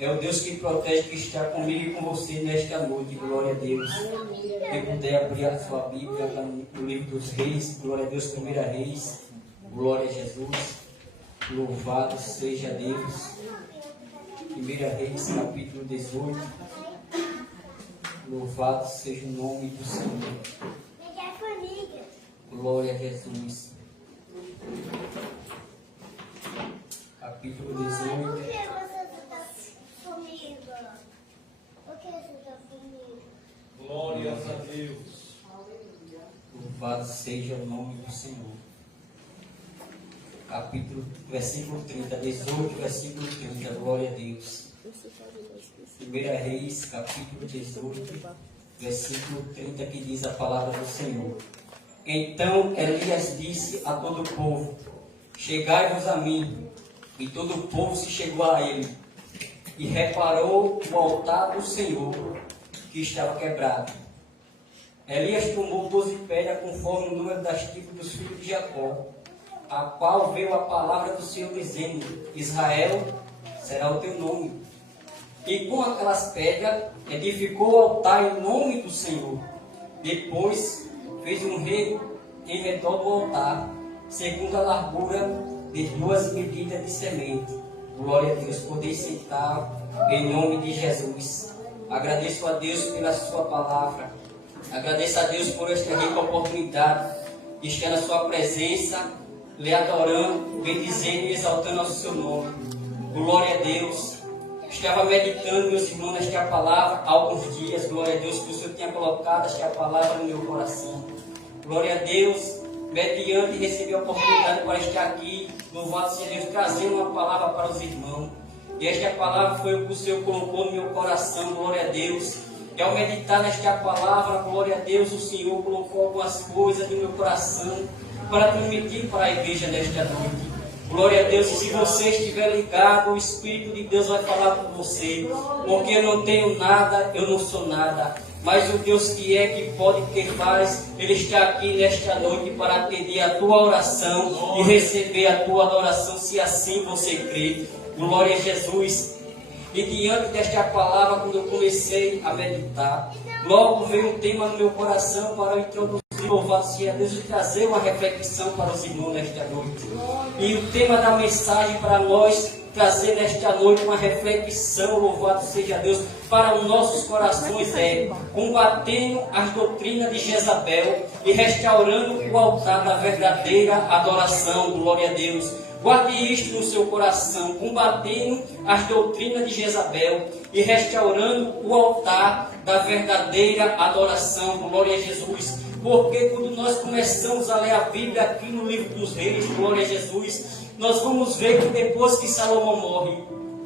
É o Deus que protege, que está comigo e com você nesta noite. Glória a Deus. Quem puder abrir a sua Bíblia no livro dos Reis. Glória a Deus, 1 Reis. Glória a Jesus. Louvado seja Deus. 1 Reis, capítulo 18. Louvado seja o nome do Senhor. Glória a Jesus. Capítulo 18. Glórias a Deus. Louvado seja o nome do Senhor. Versículo 30, 18, versículo 30, glória a Deus. 1 Reis, capítulo 18, versículo 30, que diz a palavra do Senhor. Então Elias disse a todo o povo: chegai-vos a mim. E todo o povo se chegou a ele. E reparou o altar do Senhor, que estava quebrado. Elias tomou 12 pedras, conforme o número das tribos dos filhos de Jacó, a qual veio a palavra do Senhor dizendo: Israel será o teu nome. E com aquelas pedras edificou o altar em nome do Senhor. Depois fez um rego em redor do altar, segundo a largura de 2 medidas de semente. Glória a Deus. Poder sentar em nome de Jesus. Agradeço a Deus pela sua palavra. Agradeço a Deus por esta rica oportunidade de estar na sua presença, lhe adorando, bendizendo e exaltando ao seu nome. Glória a Deus. Estava meditando, meus irmãos, nesta palavra há alguns dias. Glória a Deus, que o Senhor tinha colocado esta palavra no meu coração. Glória a Deus. Mediante recebi a oportunidade para estar aqui, louvado seja Deus, trazendo uma palavra para os irmãos. E esta palavra foi o que o Senhor colocou no meu coração, glória a Deus. E ao meditar nesta palavra, glória a Deus, o Senhor colocou algumas coisas no meu coração para transmitir para a igreja nesta noite. Glória a Deus, e se você estiver ligado, o Espírito de Deus vai falar com você. Porque eu não tenho nada, eu não sou nada. Mas o Deus que é, que pode, que faz, Ele está aqui nesta noite para atender a tua oração e receber a tua adoração, se assim você crê. Glória a Jesus. E diante desta palavra, quando eu comecei a meditar, logo veio um tema no meu coração para eu introduzir, louvado seja Deus, e trazer uma reflexão para os irmãos nesta noite. E o tema da mensagem para nós trazer nesta noite uma reflexão, louvado seja Deus, para os nossos corações é: combatendo as doutrinas de Jezabel e restaurando o altar da verdadeira adoração. Glória a Deus. Guarde isto no seu coração: combatendo as doutrinas de Jezabel e restaurando o altar da verdadeira adoração. Glória a Jesus. Porque quando nós começamos a ler a Bíblia aqui no livro dos Reis, glória a Jesus, nós vamos ver que depois que Salomão morre,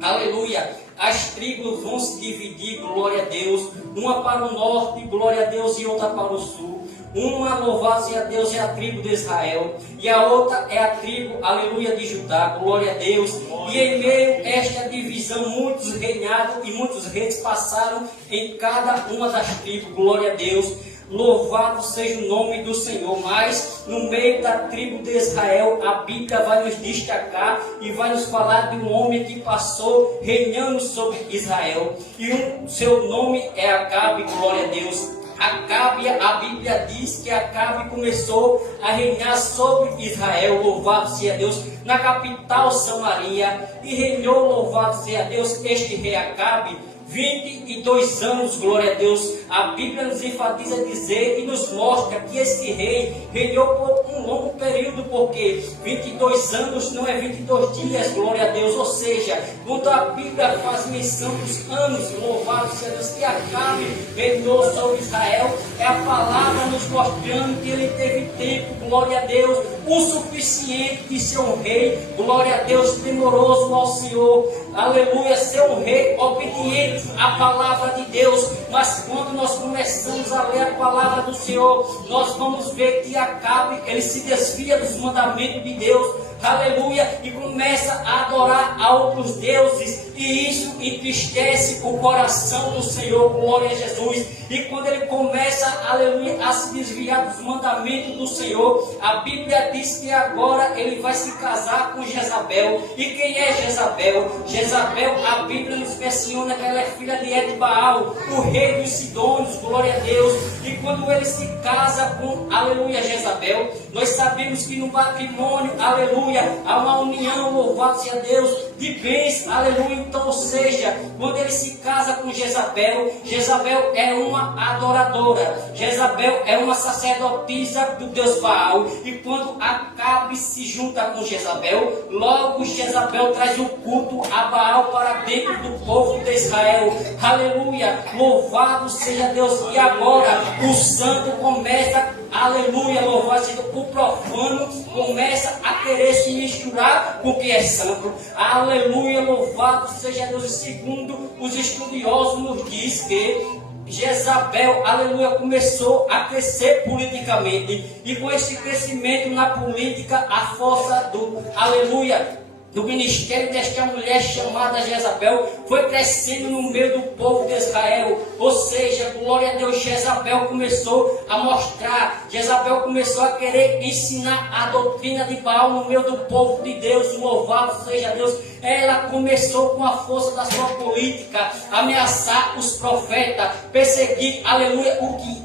aleluia, as tribos vão se dividir, glória a Deus, uma para o norte, glória a Deus, e outra para o sul. Uma, louvado seja Deus, é a tribo de Israel, e a outra é a tribo, aleluia, de Judá, glória a Deus. E em meio a esta divisão, muitos reinados e muitos reis passaram em cada uma das tribos, glória a Deus. Louvado seja o nome do Senhor. Mas no meio da tribo de Israel, a Bíblia vai nos destacar e vai nos falar de um homem que passou reinando sobre Israel. E seu nome é Acabe, glória a Deus. Acabe, a Bíblia diz que Acabe começou a reinar sobre Israel, louvado seja Deus, na capital Samaria, e reinou, louvado seja Deus, este rei Acabe 22 anos, glória a Deus. A Bíblia nos enfatiza dizer e nos mostra que esse rei reinou por um longo período, porque 22 anos não é 22 dias, glória a Deus. Ou seja, quando a Bíblia faz menção dos anos, louvado seja Deus, que Acabe reinou sobre Israel, é a palavra nos mostrando que ele teve tempo, glória a Deus, o suficiente de ser um rei, glória a Deus, temoroso ao Senhor, aleluia, ser um rei obediente à palavra de Deus. Mas quando nós começamos a ler a palavra do Senhor, nós vamos ver que Acabe, ele se desvia dos mandamentos de Deus, aleluia, e começa a adorar a outros deuses, e isso entristece o coração do Senhor, glória a Jesus. E quando ele começa, aleluia, a se desviar dos mandamentos do Senhor, a Bíblia diz que agora ele vai se casar com Jezabel. E quem é Jezabel? Jezabel, a Bíblia nos menciona que ela é filha de Etbaal, o rei dos Sidônios, glória a Deus. E quando ele se casa com, aleluia, Jezabel, nós sabemos que no matrimônio, aleluia, há uma união, louvado seja Deus, de bens, aleluia. Então, ou seja, quando ele se casa com Jezabel, Jezabel é uma adoradora, Jezabel é uma sacerdotisa do Deus Baal. E quando Acabe se junta com Jezabel, logo Jezabel traz o culto a Baal para dentro do povo de Israel. Aleluia, louvado seja Deus. E agora o santo começa, aleluia, louvado seja Deus, o profano começa a querer se misturar com o que é santo. Aleluia, louvado seja Deus. E segundo os estudiosos nos diz que Jezabel, aleluia, começou a crescer politicamente. E com esse crescimento na política, a força do, aleluia, do ministério desta mulher chamada Jezabel foi crescendo no meio do povo de Israel. Ou seja, glória a Deus, Jezabel começou a mostrar, Jezabel começou a querer ensinar a doutrina de Baal no meio do povo de Deus. Louvado seja Deus. Ela começou com a força da sua política a ameaçar os profetas, perseguir, aleluia,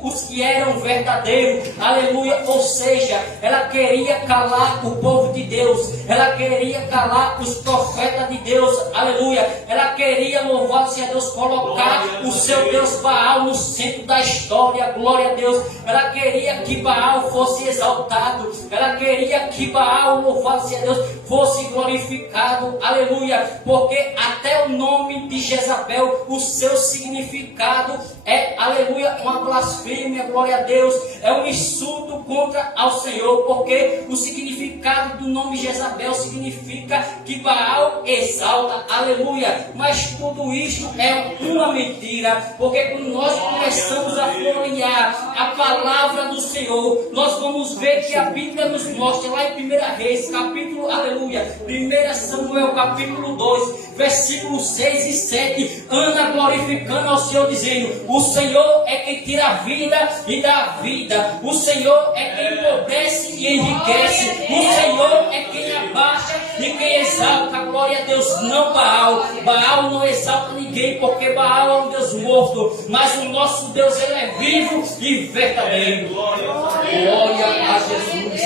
os que eram verdadeiros, aleluia. Ou seja, ela queria calar o povo de Deus, ela queria calar os profetas de Deus, aleluia. Ela queria, louvado seja Deus, colocar o seu Deus Baal no centro da história, glória a Deus. Ela queria que Baal fosse exaltado, ela queria que Baal, louvado seja Deus, fosse glorificado, aleluia. Porque até o nome de Jezabel, o seu significado é, aleluia, uma blasfêmia, glória a Deus, é um insulto contra ao Senhor, porque o significado do nome Jezabel significa que Baal exalta, aleluia. Mas tudo isso é uma mentira, porque quando nós começamos a folhear a palavra do Senhor, nós vamos ver que a Bíblia nos mostra lá em 1 Reis, capítulo, aleluia, 1 Samuel, capítulo 2, versículos 6 e 7, Ana glorificando ao Senhor, dizendo: o Senhor é quem tira a vida e dá a vida, o Senhor é quem empobrece e enriquece, o Senhor é quem abaixa e quem exalta. Glória a Deus, não Baal. Baal não exalta ninguém, porque Baal é um Deus morto, mas o nosso Deus, ele é vivo e verdadeiro. Glória a Jesus.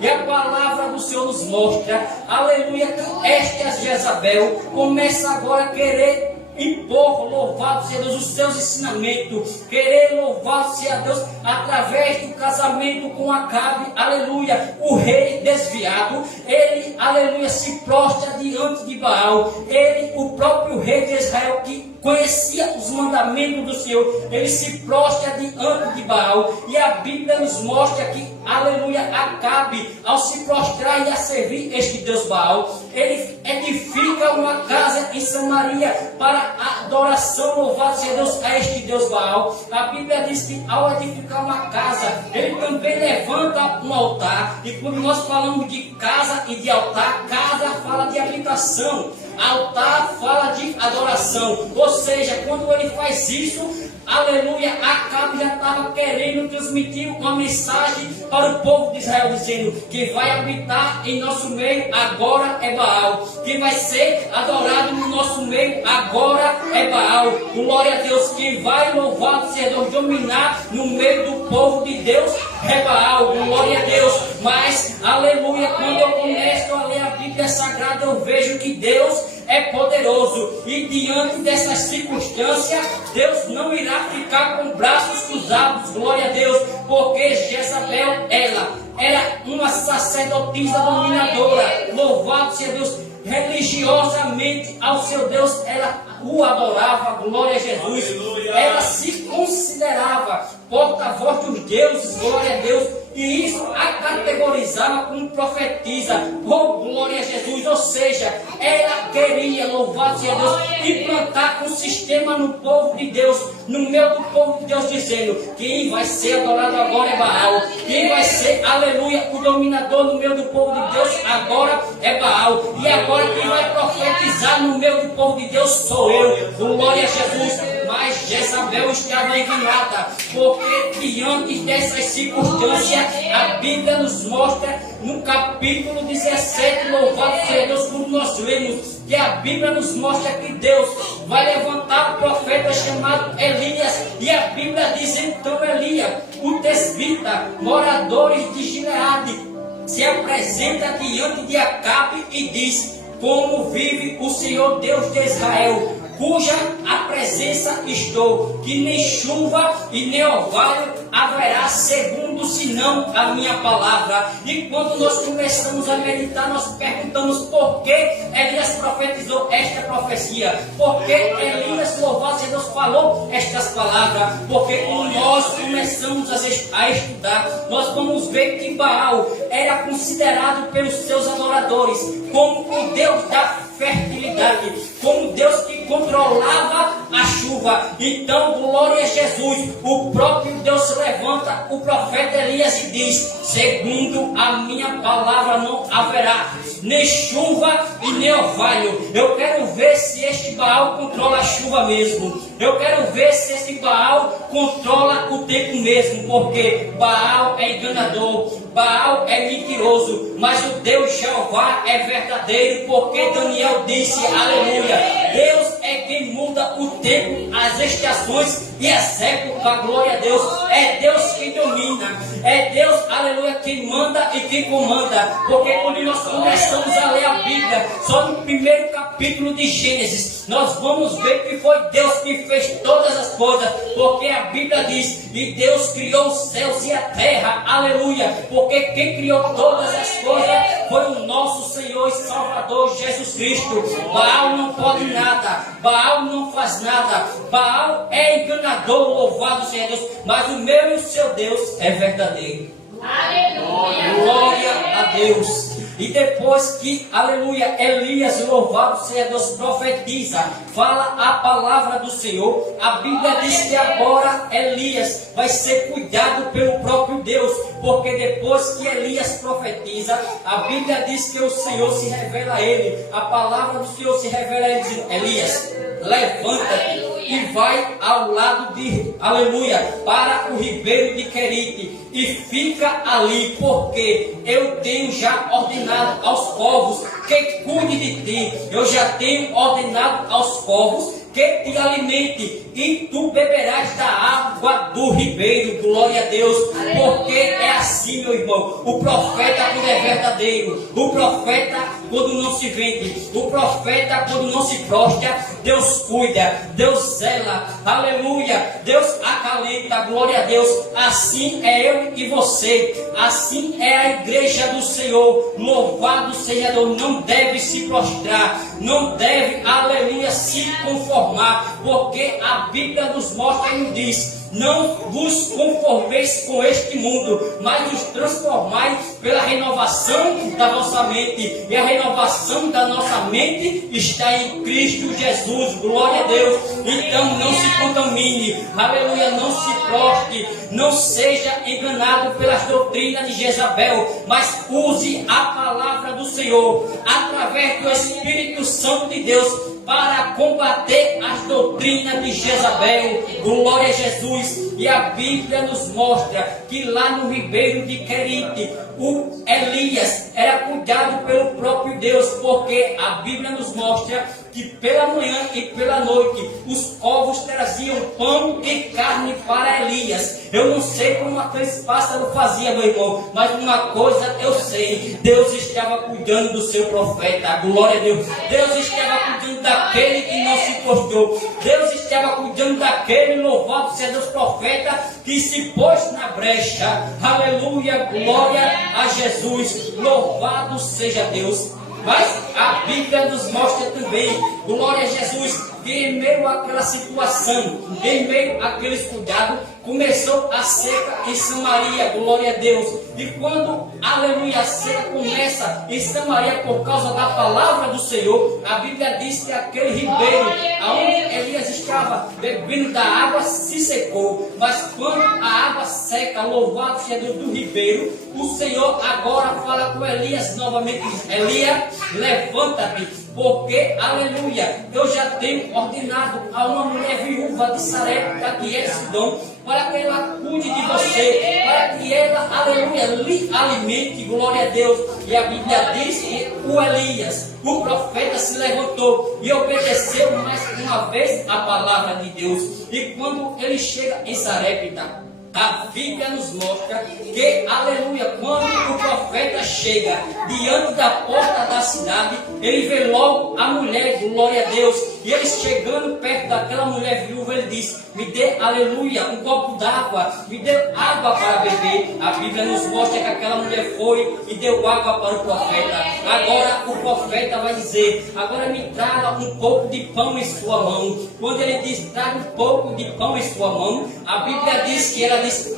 E a palavra do Senhor nos mostra, aleluia, que esta Jezabel começa agora a querer impor, louvado seja Deus, os seus ensinamentos, querer, louvado seja Deus, através do casamento com Acabe, aleluia, o rei desviado, ele, aleluia, se prostra diante de Baal. Ele, o próprio rei de Israel, que conhecia os mandamentos do Senhor, ele se prostra diante de Baal. E a Bíblia nos mostra que, aleluia, Acabe, ao se prostrar e a servir este Deus Baal, ele edifica uma casa em Samaria para a adoração, louvado seja Deus, a este Deus Baal. A Bíblia diz que ao edificar uma casa, ele também levanta um altar. E quando nós falamos de casa e de altar, casa fala de habitação, altar fala de adoração. Ou seja, quando ele faz isso, aleluia, Acabe já estava querendo transmitir uma mensagem para o povo de Israel, dizendo que vai habitar em nosso meio agora é Baal, que vai ser adorado no nosso meio agora é Baal. Glória a Deus, que vai, louvado seja Deus, dominar no meio do povo de Deus é Baal. Glória a Deus. Mas, aleluia, quando eu começo a ler a Bíblia Sagrada, eu vejo que Deus é poderoso, e diante dessas circunstâncias, Deus não irá ficar com braços cruzados, glória a Deus, porque Jezabel, ela era uma sacerdotisa dominadora, louvado seja Deus, religiosamente ao seu Deus, ela o adorava, glória a Jesus. Aleluia. Ela se considerava porta-voz dos deuses, glória a Deus, e isso a categorizava como profetisa, oh glória a Jesus. Ou seja, ela queria, louvado seja Deus, implantar um sistema no povo de Deus, no meio do povo de Deus, dizendo: quem vai ser adorado agora é Baal, quem vai ser, aleluia, o dominador no meio do povo de Deus agora é Baal, e agora quem vai profetizar no meio do povo de Deus sou eu, glória a Jesus. Mas Jezabel estava enganada, porque diante dessas circunstâncias, a Bíblia nos mostra no capítulo 17, louvado seja Deus, como nós lemos, que a Bíblia nos mostra que Deus vai levantar o profeta chamado Elias, e a Bíblia diz então Elias, o tesbita, moradores de Gileade, se apresenta diante de Acabe e diz: como vive o Senhor Deus de Israel, cuja a presença estou, que nem chuva e nem orvalho haverá segundo senão a minha palavra. E quando nós começamos a meditar, nós perguntamos por que Elias profetizou esta profecia, por que Elias, louvado seja Deus, falou estas palavras, porque quando nós começamos a estudar, nós vamos ver que Baal era considerado pelos seus adoradores como o Deus da fertilidade, como Deus que controlava a chuva. Então, glória a Jesus, o próprio Deus levanta o profeta Elias e diz: segundo a minha palavra não haverá nem chuva e nem orvalho. Eu quero ver se este Baal controla a chuva mesmo. Eu quero ver se este Baal controla o tempo mesmo, porque Baal é enganador, Baal é mentiroso, mas o Deus Jeová é verdadeiro, porque Daniel disse, aleluia, Deus é quem muda o tempo, as estações e as épocas, glória a Deus, é Deus quem domina, é Deus, aleluia, quem manda e quem comanda, porque quando nós começamos a ler a Bíblia, só no primeiro capítulo de Gênesis, nós vamos ver que foi Deus que fez todas as coisas, porque a Bíblia diz, e Deus criou os céus e a terra, aleluia, porque quem criou todas as coisas foi o nosso Senhor e Salvador Jesus Cristo. Baal não pode nada, Baal não faz nada, Baal é enganador, louvado seja Deus, mas o meu e o seu Deus é verdadeiro. Aleluia! Glória a Deus! E depois que, aleluia, Elias, louvado seja Deus, profetiza, fala a palavra do Senhor, a Bíblia diz que agora Elias vai ser cuidado pelo próprio Deus, porque depois que Elias profetiza, a Bíblia diz que o Senhor se revela a ele, a palavra do Senhor se revela a ele, dizendo: Elias, levanta-te e vai ao lado de, aleluia, para o ribeiro de Querite, e fica ali, porque eu tenho já ordenado aos povos que cuide de ti. Eu já tenho ordenado aos povos que te alimente, e tu beberás da água do ribeiro. Glória a Deus, porque é assim, meu irmão, o profeta quando é verdadeiro, o profeta quando não se vende, o profeta quando não se prostra, Deus cuida, Deus zela, aleluia, Deus acalenta, glória a Deus. Assim é eu e você, assim é a igreja do Senhor, louvado seja Deus. Não deve se prostrar, não deve, aleluia, se conformar, porque a Bíblia nos mostra e nos diz: não vos conformeis com este mundo, mas vos transformai pela renovação da vossa mente. E a renovação da nossa mente está em Cristo Jesus, glória a Deus. Então não se contamine, aleluia, não se prostre, não seja enganado pelas doutrinas de Jezabel, mas use a palavra do Senhor, através do Espírito Santo de Deus, para combater as doutrinas de Jezabel, glória a Jesus. E a Bíblia nos mostra que lá no ribeiro de Querite, o Elias era cuidado pelo próprio Deus, porque a Bíblia nos mostra que pela manhã e pela noite os povos traziam pão e carne para Elias. Eu não sei como aqueles pássaros faziam, meu irmão, mas uma coisa eu sei: Deus estava cuidando do seu profeta, glória a Deus. Deus estava cuidando daquele que não se prostrou, Deus estava cuidando daquele, louvado seja Deus, profeta que se pôs na brecha, aleluia, glória a Jesus, louvado seja Deus. Mas a Bíblia nos mostra também, glória a Jesus, que em meio àquela situação, em meio àqueles cuidados, começou a seca em Samaria, glória a Deus. E quando, aleluia, a seca começa em Samaria por causa da palavra do Senhor, a Bíblia diz que aquele ribeiro, aonde Elias estava bebendo da água, se secou. Mas quando a água seca, louvado seja Deus, do ribeiro, o Senhor agora fala com Elias novamente: Elias, levanta-te porque, aleluia, eu já tenho ordenado a uma mulher viúva de Sarepta, que é Sidom, para que ela cuide de você, para que ela, aleluia, lhe alimente, glória a Deus. E a Bíblia diz que o Elias, o profeta, se levantou e obedeceu mais uma vez a palavra de Deus. E quando ele chega em Sarepta, a Bíblia nos mostra que, aleluia, quando o profeta chega diante da porta da cidade, ele vê logo a mulher, glória a Deus, e ele chegando perto daquela mulher viúva, ele diz: me dê, aleluia, um copo d'água, me dê água para beber. A Bíblia nos mostra que aquela mulher foi e deu água para o profeta. Agora o profeta vai dizer: agora me traga um pouco de pão em sua mão. Quando ele diz traga um pouco de pão em sua mão, a Bíblia diz que ela diz: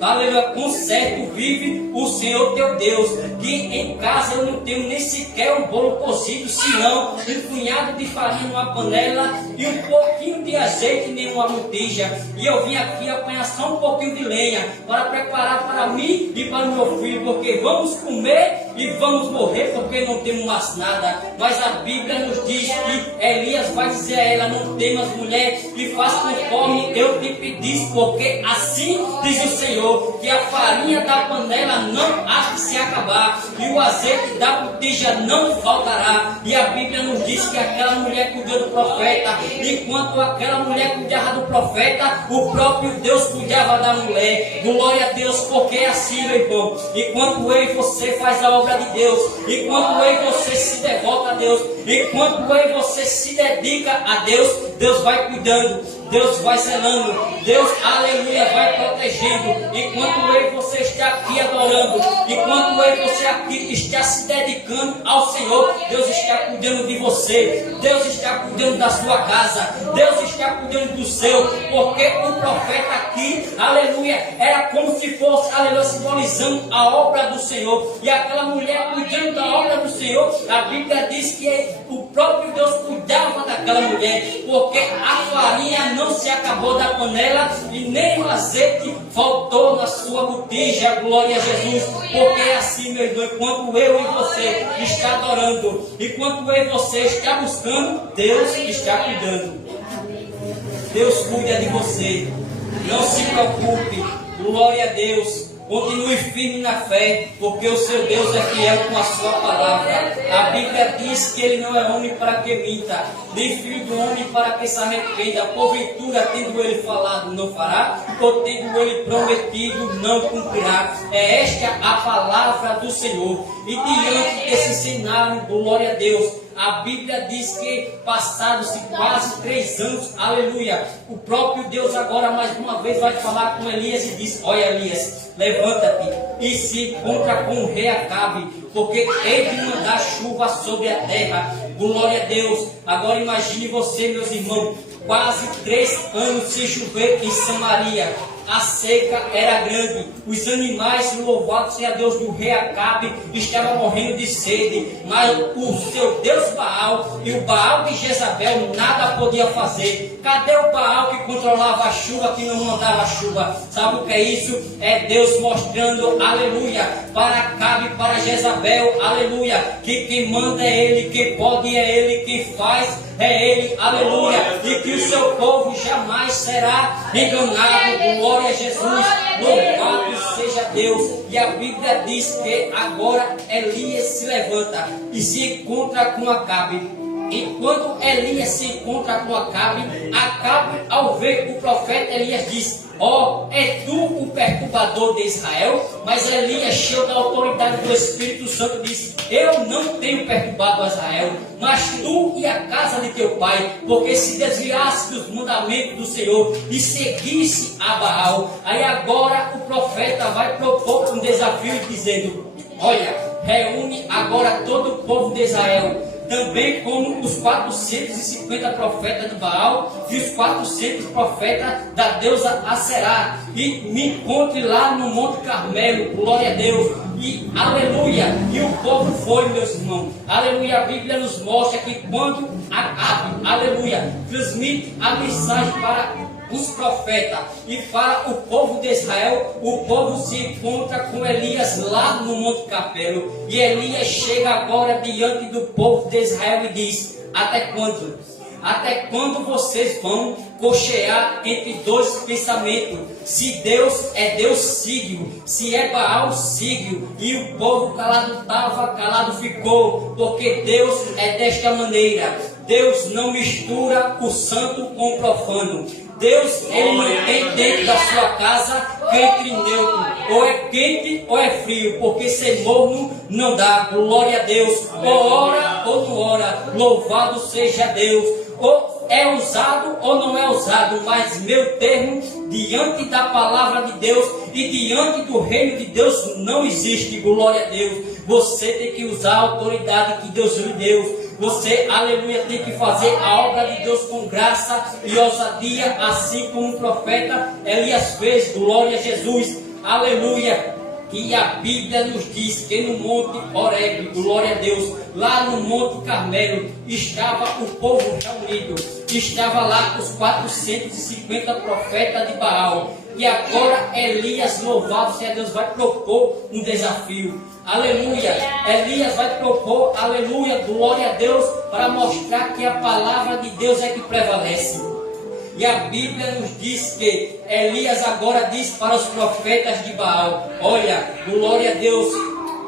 aleluia, com certo vive o Senhor teu Deus, que em casa eu não tenho nem sequer um bolo cozido, senão um punhado de farinha numa panela e um pouquinho de azeite em uma botija. E eu vim aqui apanhar só um pouquinho de lenha para preparar para mim e para o meu filho, porque vamos comer e vamos morrer, porque não temos mais nada. Mas a Bíblia nos diz que Elias vai dizer a ela: não temas, mulher, e faz conforme eu te pedi, porque assim diz o Senhor, que a farinha da panela não há de se acabar, e o azeite da botija não faltará. E a Bíblia nos diz que aquela mulher cuidou do profeta, enquanto aquela mulher cuidava do profeta, o próprio Deus cuidava da mulher. Glória a Deus, porque é assim, meu irmão. Enquanto eu e você faz a obra de Deus, enquanto eu e você se devota a Deus, enquanto eu e você se dedica a Deus, Deus vai cuidando, Deus vai zelando, Deus, aleluia, vai protegendo. Enquanto eu e você está aqui adorando, enquanto eu e você aqui está se dedicando ao Senhor, Deus está cuidando de você, Deus está cuidando da sua casa, Deus está cuidando do seu, porque o profeta aqui, aleluia, era como se fosse, aleluia, simbolizando a obra do Senhor. E aquela mulher cuidando da obra do Senhor, a Bíblia diz que o próprio Deus cuidava daquela mulher, porque a farinha não se acabou da panela e nem o azeite faltou na sua botija. Glória a Jesus, porque é assim, meu irmão. Enquanto eu e você está adorando, enquanto eu e você está buscando, Deus está cuidando. Deus cuida de você, não se preocupe. Glória a Deus. Continue firme na fé, porque o seu Deus é fiel com a sua palavra. A Bíblia diz que ele não é homem para que minta, nem filho do homem para que se arrependa. Porventura, tendo ele falado, não fará, ou tendo ele prometido, não cumprirá. É esta a palavra do Senhor. E diante desse cenário, glória a Deus, a Bíblia diz que passados-se quase 3 anos, aleluia, o próprio Deus agora mais uma vez vai falar com Elias e diz: olha, Elias, levanta-te e se encontra com o rei Acabe, porque ele mandar chuva sobre a terra. Glória a Deus. Agora imagine você, meus irmãos, quase 3 anos sem chover em Samaria. A seca era grande, os animais, louvado seja Deus, do rei Acabe, estavam morrendo de sede, mas o seu Deus Baal e o Baal de Jezabel nada podia fazer. Cadê o Baal que controlava a chuva, que não mandava a chuva? Sabe o que é isso? É Deus mostrando, aleluia, para Acabe, para Jezabel, aleluia, que quem manda é Ele, quem pode é Ele, quem faz é Ele, aleluia, e que o seu povo jamais será enganado. Glória a Jesus, louvado seja Deus. E a Bíblia diz que agora Elias se levanta e se encontra com Acabe. E quando Elias se encontra com Acabe, Acabe, ao ver o profeta, Elias diz: ó, é tu o perturbador de Israel? Mas Elias, cheio da autoridade do Espírito Santo, disse: eu não tenho perturbado Israel, mas tu e a casa de teu pai, porque se desviasse dos mandamentos do Senhor e seguisse a Baal. Aí agora o profeta vai propor um desafio dizendo: olha, reúne agora todo o povo de Israel, também como os 450 profetas de Baal e os 400 profetas da deusa Aserá, e me encontre lá no Monte Carmelo. Glória a Deus. E aleluia, e o povo foi, meus irmãos, aleluia. A Bíblia nos mostra que quando Acabe, aleluia, aleluia, transmite a mensagem para os profetas e para o povo de Israel. O povo se encontra com Elias lá no Monte Carmelo, e Elias chega agora diante do povo de Israel e diz: até quando? Até quando vocês vão cochear entre dois pensamentos? Se Deus é Deus, siga-o. Se é Baal, siga-o. E o povo calado estava, calado ficou, porque Deus é desta maneira. Deus não mistura o santo com o profano. Deus, ele não tem dentro da sua casa crente neutro. Ou é quente ou é frio, porque sem morno não dá. Glória a Deus. Ou ora ou não ora. Louvado seja Deus. Ou é usado ou não é usado, mas meu termo diante da palavra de Deus e diante do reino de Deus não existe. Glória a Deus. Você tem que usar a autoridade que Deus lhe deu. Você, aleluia, tem que fazer a obra de Deus com graça e ousadia, assim como o profeta Elias fez. Glória a Jesus, aleluia. E a Bíblia nos diz que no Monte Horebe, glória a Deus, lá no Monte Carmelo, estava o povo reunido. Estava lá os 450 profetas de Baal. E agora Elias, louvado seja Deus, vai propor um desafio. Aleluia. Elias vai propor, aleluia, glória a Deus, para mostrar que a palavra de Deus é que prevalece. E a Bíblia nos diz que Elias agora diz para os profetas de Baal: olha, glória a Deus,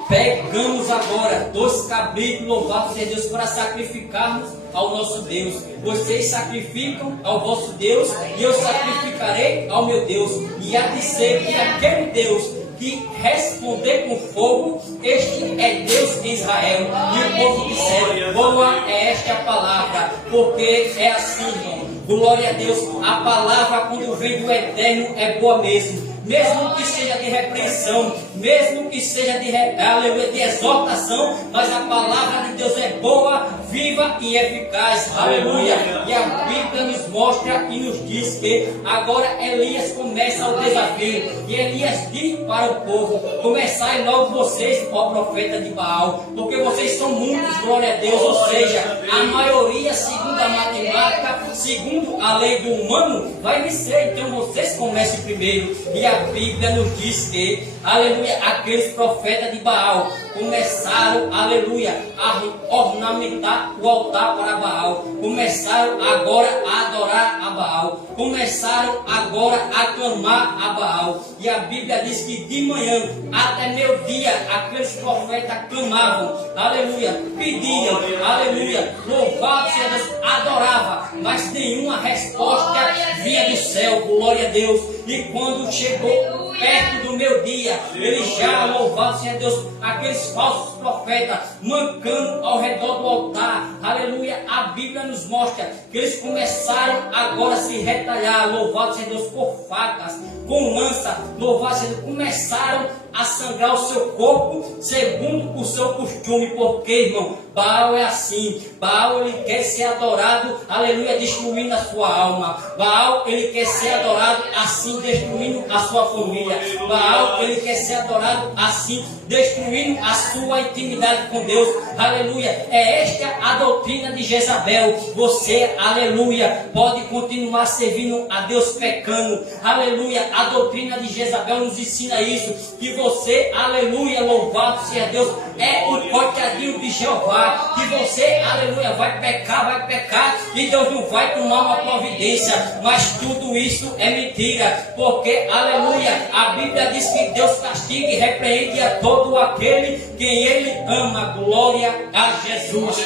pegamos agora 2 cabritos, louvado seja Deus, para sacrificarmos ao nosso Deus. Vocês sacrificam ao vosso Deus e eu sacrificarei ao meu Deus. E há de ser que aquele Deus que responder com fogo, este é Deus em Israel. E o povo disser: boa é esta palavra, porque é assim, irmão. Glória a Deus, a palavra quando vem do Eterno é boa mesmo. Mesmo que seja de repreensão, mesmo que seja de exortação, mas a palavra de Deus é boa, viva e eficaz. Aleluia. E a Bíblia nos mostra e nos diz que agora Elias começa o desafio. E Elias diz para o povo: começai logo vocês, ó profeta de Baal, porque vocês são muitos, glória a Deus. Ou seja, a maioria, segundo a matemática, segundo a lei do humano, vai vencer. Então vocês comecem primeiro. E a Bíblia nos diz que, aleluia, aqueles profetas de Baal começaram, aleluia, a ornamentar o altar para Baal. Começaram agora a adorar a Baal. Começaram agora a clamar a Baal. E a Bíblia diz que de manhã até meio-dia aqueles profetas clamavam, aleluia, pediam, aleluia, louvado seja Deus, adorava, mas nenhuma resposta vinha do céu. Glória a Deus. E quando chegou perto do meio-dia, ele já, louvado seja Deus, aqueles falsos profetas mancando ao redor do altar, aleluia, a Bíblia nos mostra que eles começaram agora a se retalhar, louvado seja Deus, por facas, com lança, louvado seja Deus, começaram a sangrar o seu corpo segundo o seu costume. Porque, irmão, Baal é assim. Baal, ele quer ser adorado, aleluia, destruindo a sua alma. Baal, ele quer ser adorado assim, destruindo a sua família. Baal, ele quer ser adorado assim, destruindo a sua intimidade com Deus. Aleluia. É esta a doutrina de Jezabel. Você, aleluia, pode continuar servindo a Deus pecando. Aleluia. A doutrina de Jezabel nos ensina isso, que você, aleluia, louvado seja Deus, é o coitadinho de Jeová, que você, aleluia, vai pecar, e Deus não vai tomar uma providência. Mas tudo isso é mentira, porque, aleluia, a Bíblia diz que Deus castiga e repreende a todo aquele quem Ele ama. Glória a Jesus.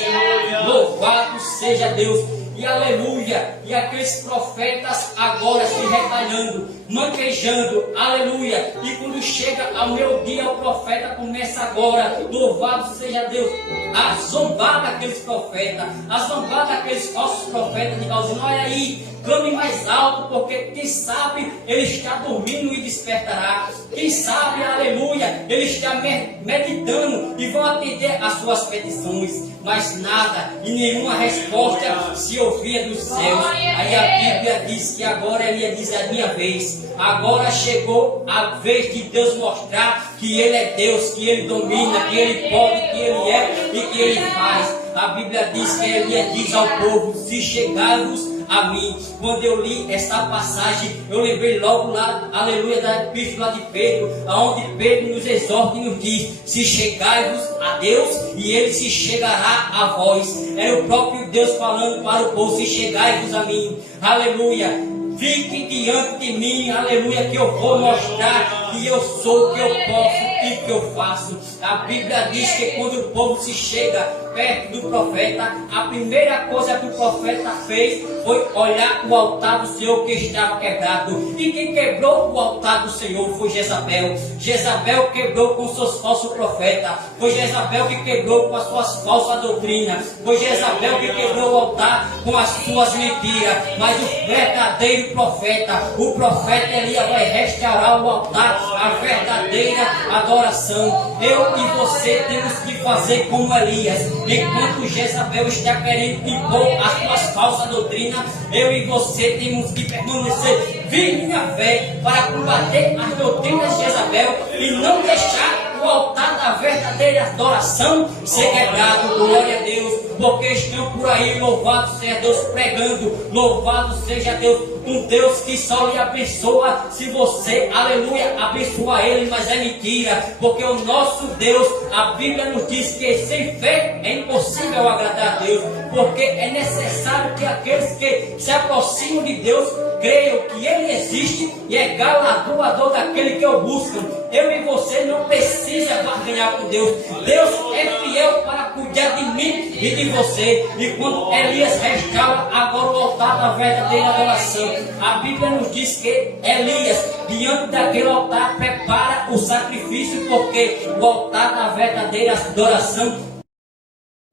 Louvado seja Deus. E aleluia, e aqueles profetas agora se retalhando, manquejando, aleluia. E quando chega ao meio-dia, o profeta começa agora, louvado seja Deus, a zombar daqueles profetas, a zombar daqueles falsos profetas, de dizendo: olha aí, clame mais alto, porque quem sabe ele está dormindo e despertará. Quem sabe, aleluia, ele está meditando e vão atender às suas petições. Mas nada e nenhuma resposta se ouvia dos céus. Aí a Bíblia diz que agora Elias diz: a minha vez. Agora chegou a vez de Deus mostrar que Ele é Deus, que Ele domina, que Ele pode, que Ele é e que Ele faz. A Bíblia diz que Elias diz ao povo: se chegar-vos a mim. Quando eu li essa passagem, eu lembrei logo lá, aleluia, da epístola de Pedro, aonde Pedro nos exorta e nos diz: se chegai-vos a Deus, e Ele se chegará a vós. É o próprio Deus falando para o povo: se chegai-vos a mim, aleluia. Fique diante de mim, aleluia, que eu vou mostrar que eu sou, que eu posso e que eu faço. A Bíblia diz que quando o povo se chega perto do profeta, a primeira coisa que o profeta fez foi olhar o altar do Senhor que estava quebrado. E quem quebrou o altar do Senhor foi Jezabel. Jezabel quebrou com seus falsos profetas. Foi Jezabel que quebrou com as suas falsas doutrinas. Foi Jezabel que quebrou o altar com as suas mentiras. Mas o verdadeiro profeta, o profeta Elias, vai restaurar o altar, a verdadeira adoração. Eu e você temos que fazer como Elias. Enquanto Jezabel está querendo impor as suas falsas doutrinas, eu e você temos que permanecer firme na fé para combater as doutrinas de Jezabel e não deixar o altar da verdadeira adoração ser quebrado. Glória a Deus, porque estão por aí, louvado seja Deus, pregando, louvado seja Deus, um Deus que só lhe abençoa se você, aleluia, abençoa Ele, mas é mentira, porque o nosso Deus, a Bíblia nos diz que sem fé é impossível agradar a Deus, porque é necessário que aqueles que se aproximam de Deus creiam que Ele existe e é galardoador daquele que o buscam. Eu e você não precisa barganhar com Deus. Deus é fiel para cuidar de mim e de você. E quando Elias restaura agora o altar da verdadeira adoração, a Bíblia nos diz que Elias, diante daquele altar, prepara o sacrifício, porque o altar da verdadeira adoração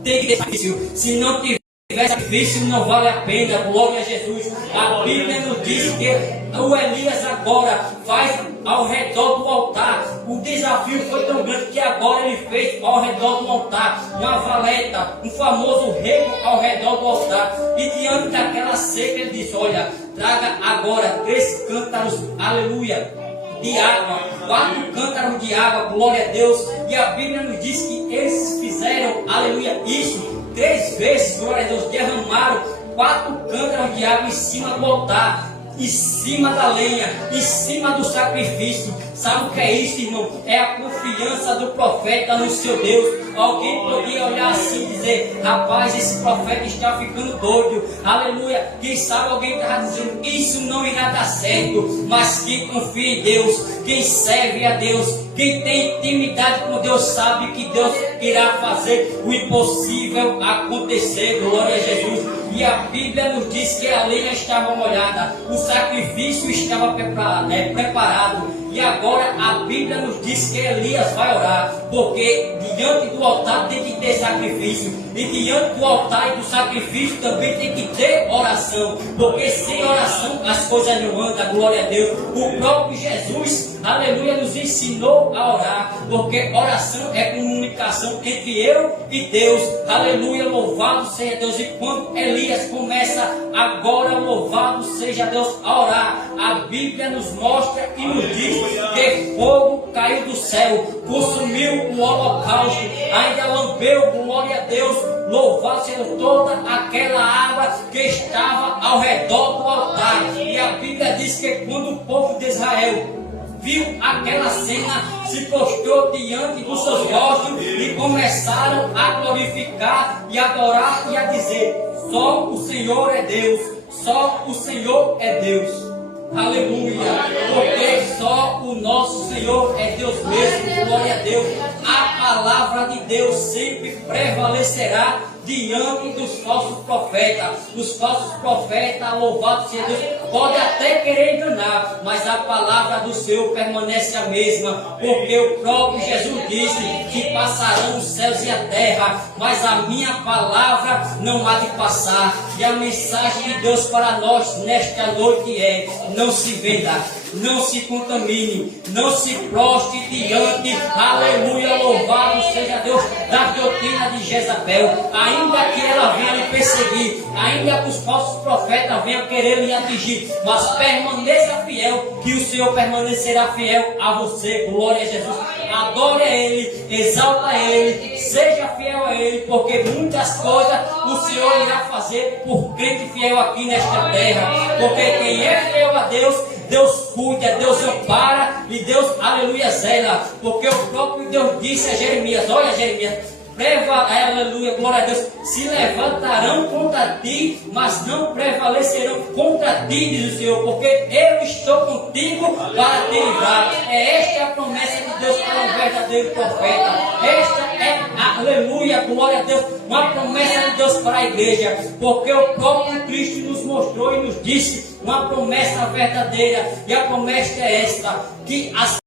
tem que ter sacrifício. Se não tiver sacrifício, não vale a pena. Glória a Jesus. A Bíblia nos diz que o Elias agora faz ao redor do altar. O desafio foi tão grande que agora ele fez ao redor do altar uma valeta, um famoso rego ao redor do altar. E diante daquela seca ele diz: olha, traga agora 3 cântaros, aleluia, de água, 4 cântaros de água, glória a Deus. E a Bíblia nos diz que eles fizeram, aleluia, isso 3 vezes, glória a Deus, derramaram 4 cântaros de água em cima do altar, em cima da lenha, em cima do sacrifício. Sabe o que é isso, irmão? É a confiança do profeta no seu Deus. Alguém podia olhar assim e dizer: rapaz, esse profeta está ficando doido, aleluia. Quem sabe alguém está dizendo: isso não irá dar certo. Mas quem confia em Deus, quem serve a Deus, quem tem intimidade com Deus, sabe que Deus irá fazer o impossível acontecer. Glória a Jesus. E a Bíblia nos diz que a lenha estava molhada, o sacrifício estava preparado. E agora a Bíblia nos diz que Elias vai orar, porque diante do altar tem que ter sacrifício, e diante do altar e do sacrifício também tem que ter oração, porque sem oração as coisas não andam. Glória a Deus. O próprio Jesus, aleluia, nos ensinou a orar, porque oração é comunicação entre eu e Deus. Aleluia, louvado seja Deus. E quando Elias começa agora, louvado seja Deus, a orar, a Bíblia nos mostra e nos diz que fogo caiu do céu, consumiu o holocausto, ainda lambeu, glória a Deus, louvado seja toda aquela água que estava ao redor do altar. E a Bíblia diz que quando o povo de Israel viu aquela cena, se prostrou diante dos seus rostos e começaram a glorificar e adorar e a dizer: só o Senhor é Deus, só o Senhor é Deus. Aleluia, porque só o nosso Senhor é Deus mesmo. Glória a Deus. A palavra de Deus sempre prevalecerá diante dos falsos profetas. Os falsos profetas, louvado seja Deus, pode até querer enganar, mas a palavra do Senhor permanece a mesma, porque o próprio Jesus disse que passarão os céus e a terra, mas a minha palavra não há de passar. E a mensagem de Deus para nós nesta noite é: não se venda. não se contamine, não se prostre diante, aleluia, louvado seja Deus, da doutrina de Jezabel, ainda que ela venha lhe perseguir, ainda que os falsos profetas venham querer lhe atingir, mas permaneça fiel, que o Senhor permanecerá fiel a você. Glória a Jesus. Adore a Ele, exalta a Ele, seja fiel a Ele, porque muitas coisas o Senhor irá fazer por crente fiel aqui nesta terra. Porque quem é fiel a Deus, Deus cuida, Deus ampara e Deus, aleluia, zela. Porque o próprio Deus disse a Jeremias: olha, Jeremias, aleluia, glória a Deus, se levantarão contra ti, mas não prevalecerão contra ti, diz o Senhor, porque eu estou contigo para te livrar. Esta é a promessa de Deus para um verdadeiro profeta. Esta é, aleluia, glória a Deus, uma promessa de Deus para a igreja, porque o próprio Cristo nos mostrou e nos disse uma promessa verdadeira, e a promessa é esta, que as